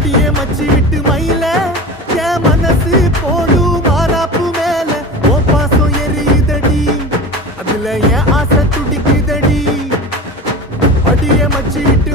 அடியே மச்சி விட்டு மயில என் மனசு போடு மாறாப்பு மேல ஓ பாசம் எரியுதடி அதுல என் ஆசை துடிக்குதடி அடியே மச்சி விட்டு